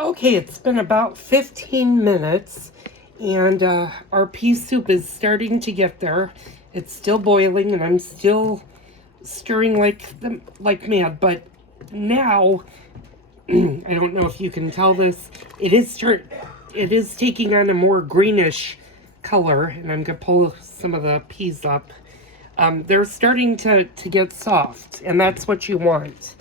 Okay, it's been about 15 minutes, and our pea soup is starting to get there. It's still boiling, and I'm still stirring like mad. But now, I don't know if you can tell this. It is taking on a more greenish color, and I'm gonna pull some of the peas up. They're starting to get soft, and that's what you want.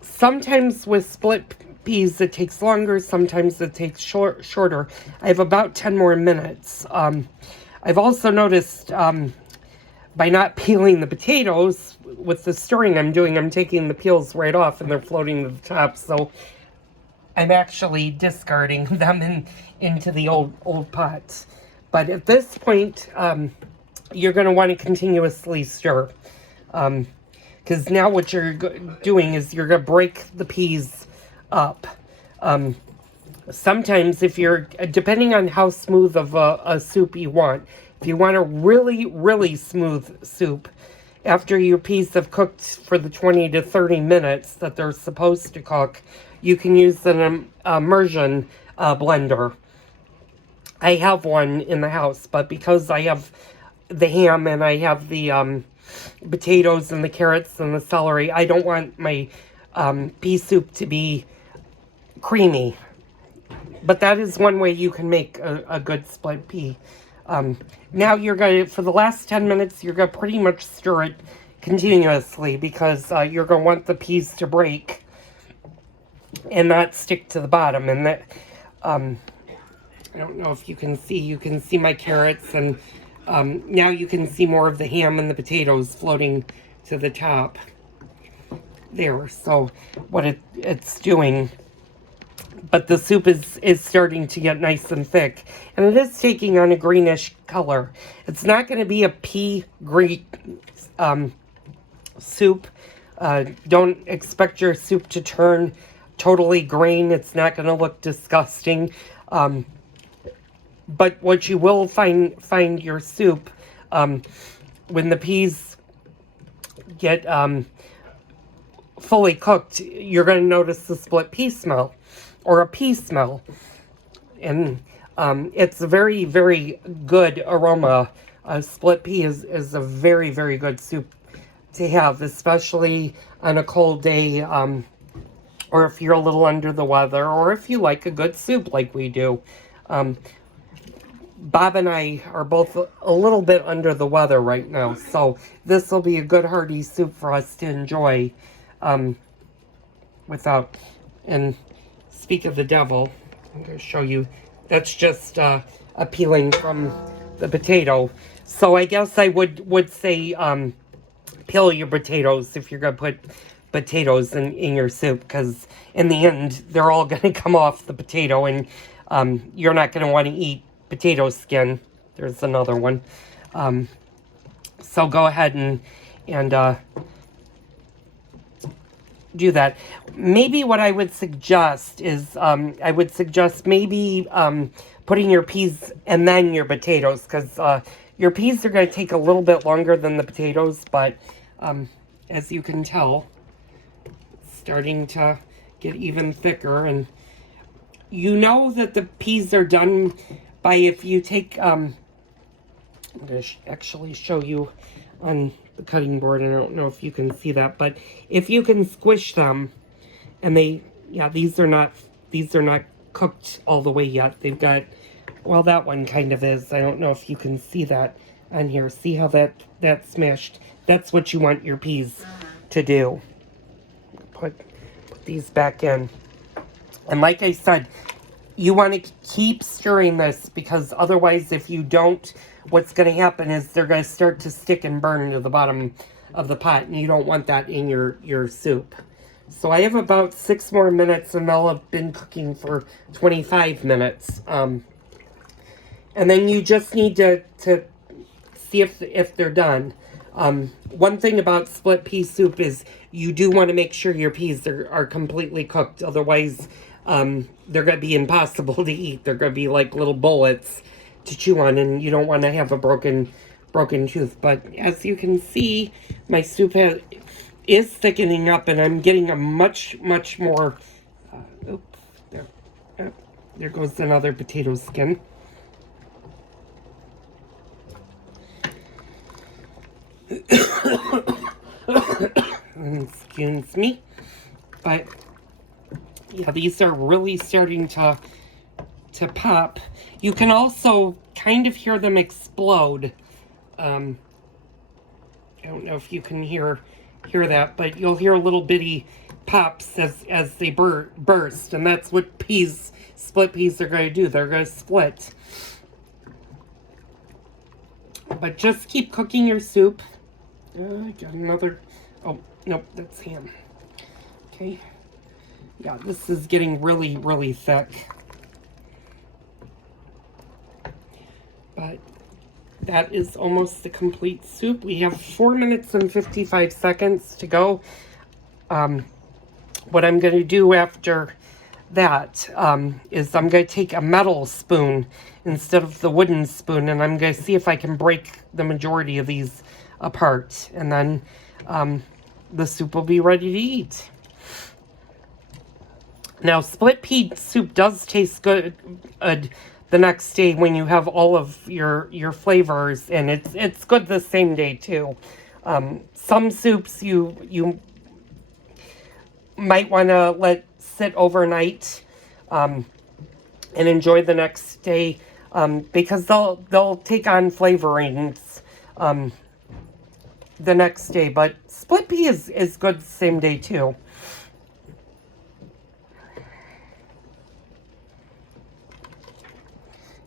Sometimes with split peas it takes longer, sometimes it takes shorter. I have about 10 more minutes. I've also noticed by not peeling the potatoes with the stirring I'm doing, I'm taking the peels right off and they're floating to the top, so I'm actually discarding them into the old pots. But at this point, you're going to want to continuously stir. Because now what you're doing is you're going to break the peas up. Sometimes if you're, depending on how smooth of a soup you want, if you want a really, really smooth soup, after your peas have cooked for the 20 to 30 minutes that they're supposed to cook, you can use an immersion blender. I have one in the house, but because I have the ham and I have the potatoes and the carrots and the celery, I don't want my pea soup to be creamy. But that is one way you can make a good split pea. Now you're going to, for the last 10 minutes, you're going to pretty much stir it continuously because you're going to want the peas to break and not stick to the bottom. And that, I don't know if you can see my carrots, and now you can see more of the ham and the potatoes floating to the top there. So what it's doing, but the soup is starting to get nice and thick, and it is taking on a greenish color. It's not going to be a pea green soup. Don't expect your soup to turn totally green. It's not going to look disgusting. But what you will find your soup, when the peas get fully cooked, you're going to notice the split pea smell, or a pea smell. And it's a very, very good aroma. Split pea is a very, very good soup to have, especially on a cold day, or if you're a little under the weather, or if you like a good soup like we do. Bob and I are both a little bit under the weather right now, so this will be a good hearty soup for us to enjoy without. And speak of the devil, I'm going to show you. That's just peeling from the potato. So I guess I would say peel your potatoes if you're going to put potatoes in your soup, because in the end they're all going to come off the potato, and you're not going to want to eat potato skin. There's another one. So go ahead and do that. Maybe what I would suggest is I would suggest maybe putting your peas and then your potatoes, because your peas are going to take a little bit longer than the potatoes, but as you can tell, it's starting to get even thicker. And you know that the peas are done by, if you take, I'm going to actually show you on the cutting board. I don't know if you can see that, but if you can squish them, and these are not cooked all the way yet. They've got, well, that one kind of is. I don't know if you can see that on here. See how that's smashed? That's what you want your peas to do. Put these back in. And like I said, you want to keep stirring this, because otherwise, if you don't, what's going to happen is they're going to start to stick and burn to the bottom of the pot, and you don't want that in your soup. So I have about 6 more minutes, and they'll have been cooking for 25 minutes. And then you just need to see if they're done. One thing about split pea soup is you do want to make sure your peas are completely cooked. Otherwise, they're going to be impossible to eat. They're going to be like little bullets to chew on, and you don't want to have a broken tooth. But as you can see, my soup is thickening up, and I'm getting a much more, oops, there, oh, there goes another potato skin. Excuse me. But yeah, these are really starting to pop. You can also kind of hear them explode. I don't know if you can hear that, but you'll hear little bitty pops as they burst, and that's what split peas are going to do. They're going to split. But just keep cooking your soup. I got another. Oh, nope, that's ham. Okay. Yeah, this is getting really thick. But that is almost the complete soup. We have 4 minutes and 55 seconds to go. What I'm going to do after that is I'm going to take a metal spoon instead of the wooden spoon, and I'm going to see if I can break the majority of these apart, and then the soup will be ready to eat. Now, split pea soup does taste good the next day when you have all of your flavors, and it's good the same day too. Some soups you might want to let sit overnight and enjoy the next day because they'll take on flavorings the next day. But split pea is good the same day too.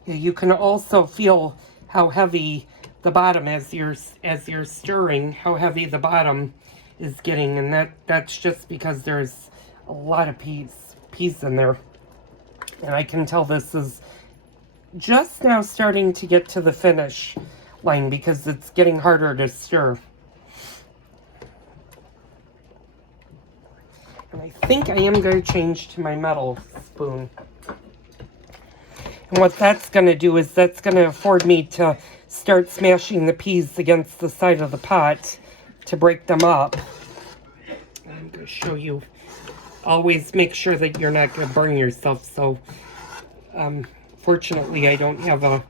You can also feel how heavy the bottom as you're stirring, how heavy the bottom is getting, and that's just because there's a lot of peas in there. And I can tell this is just now starting to get to the finish line because it's getting harder to stir. And I think I am going to change to my metal spoon. And what that's going to do is that's going to afford me to start smashing the peas against the side of the pot to break them up. I'm going to show you. Always make sure that you're not going to burn yourself. So, fortunately, I don't have a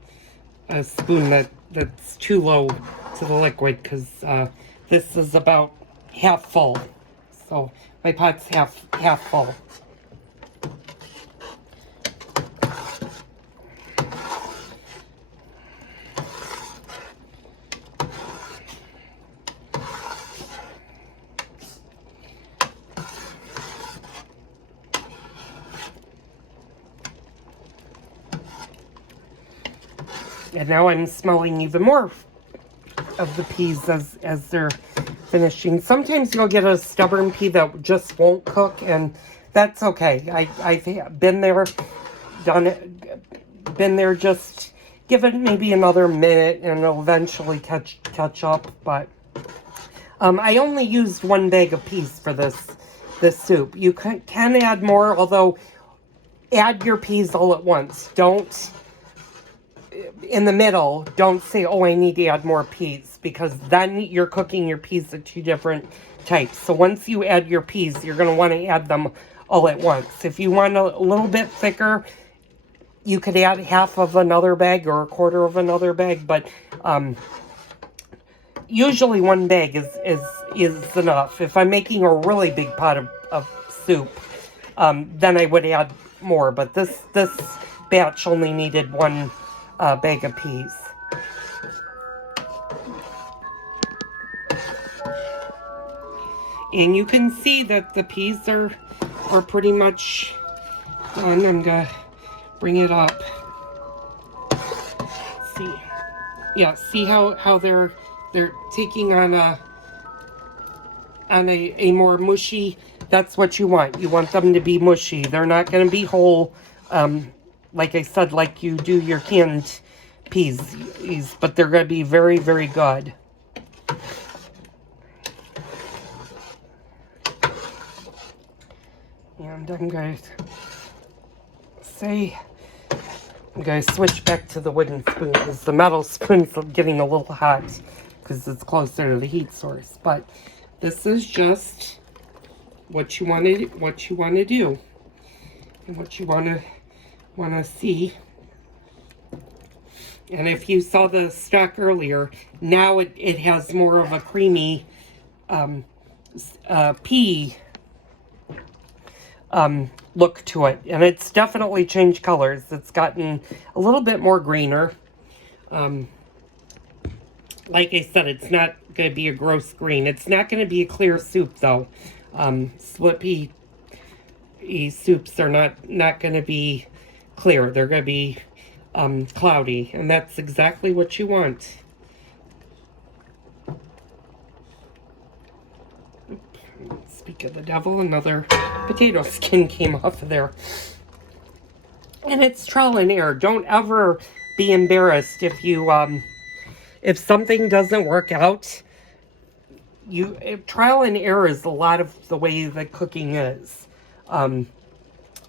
spoon that's too low to the liquid because this is about half full. So my pot's half full. And now I'm smelling even more of the peas as they're finishing. Sometimes you'll get a stubborn pea that just won't cook, and that's okay. I've been there, done it, been there. Just give it maybe another minute, and it'll eventually catch up. But I only used 1 bag of peas for this soup. You can add more, although add your peas all at once. Don't. In the middle, don't say, oh, I need to add more peas, because then you're cooking your peas at 2 different types. So once you add your peas, you're going to want to add them all at once. If you want a little bit thicker, you could add half of another bag or a quarter of another bag, but usually 1 bag is enough. If I'm making a really big pot of soup, then I would add more, but this batch only needed 1 bag of peas. And you can see that the peas are pretty much done. I'm gonna bring it up. See, yeah, see how they're taking on a more mushy. That's what you want. You want them to be mushy. They're not going to be whole. Like I said, like you do your canned peas, but they're going to be very, very good. And I'm going to switch back to the wooden spoon because the metal spoon's getting a little hot because it's closer to the heat source. But this is just what you want to do, and what you want to see. And if you saw the stock earlier, now it has more of a creamy pea look to it. And it's definitely changed colors. It's gotten a little bit more greener. Like I said, it's not going to be a gross green. It's not going to be a clear soup, though. Split pea soups are not going to be clear. They're going to be cloudy, and that's exactly what you want. Speak of the devil, another potato skin came off of there. And it's trial and error. Don't ever be embarrassed if you if something doesn't work out. Trial and error is a lot of the way that cooking is.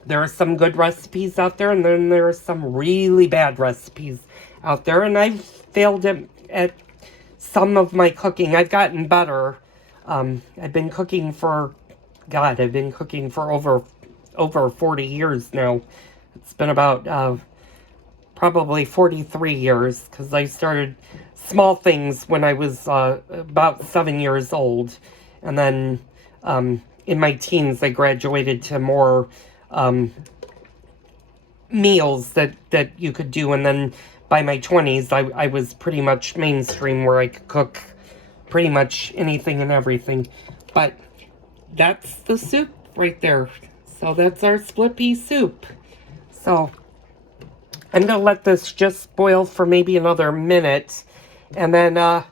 There are some good recipes out there, and then there are some really bad recipes out there. And I've failed at some of my cooking. I've gotten better. I've been cooking for over 40 years now. It's been about probably 43 years, because I started small things when I was about 7 years old. And then in my teens, I graduated to more meals that you could do. And then by my 20s, I was pretty much mainstream, where I could cook pretty much anything and everything. But that's the soup right there. So that's our split pea soup. So I'm going to let this just boil for maybe another minute, and then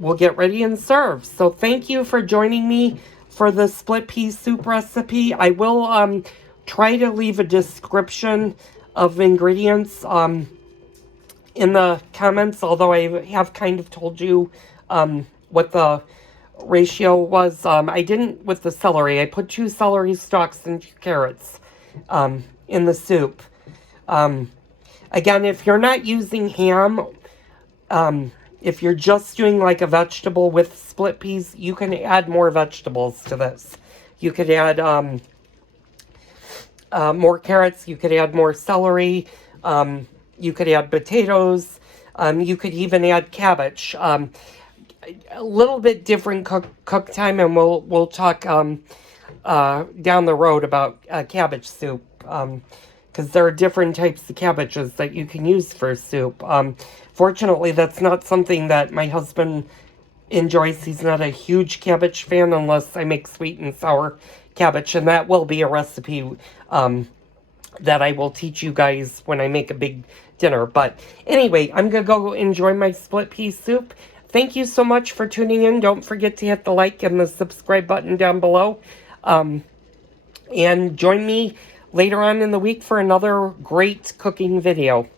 we'll get ready and serve. So thank you for joining me for the split pea soup recipe. I will try to leave a description of ingredients in the comments, although I have kind of told you what the ratio was. I didn't with the celery. I put 2 celery stalks and 2 carrots in the soup. Again, if you're not using ham, if you're just doing like a vegetable with split peas, you can add more vegetables to this. You could add more carrots. You could add more celery. You could add potatoes. You could even add cabbage. A little bit different cook time, and we'll talk down the road about cabbage soup, because there are different types of cabbages that you can use for soup. Fortunately, that's not something that my husband enjoys. He's not a huge cabbage fan unless I make sweet and sour cabbage, and that will be a recipe that I will teach you guys when I make a big dinner. But anyway, I'm going to go enjoy my split pea soup. Thank you so much for tuning in. Don't forget to hit the like and the subscribe button down below. And join me later on in the week for another great cooking video.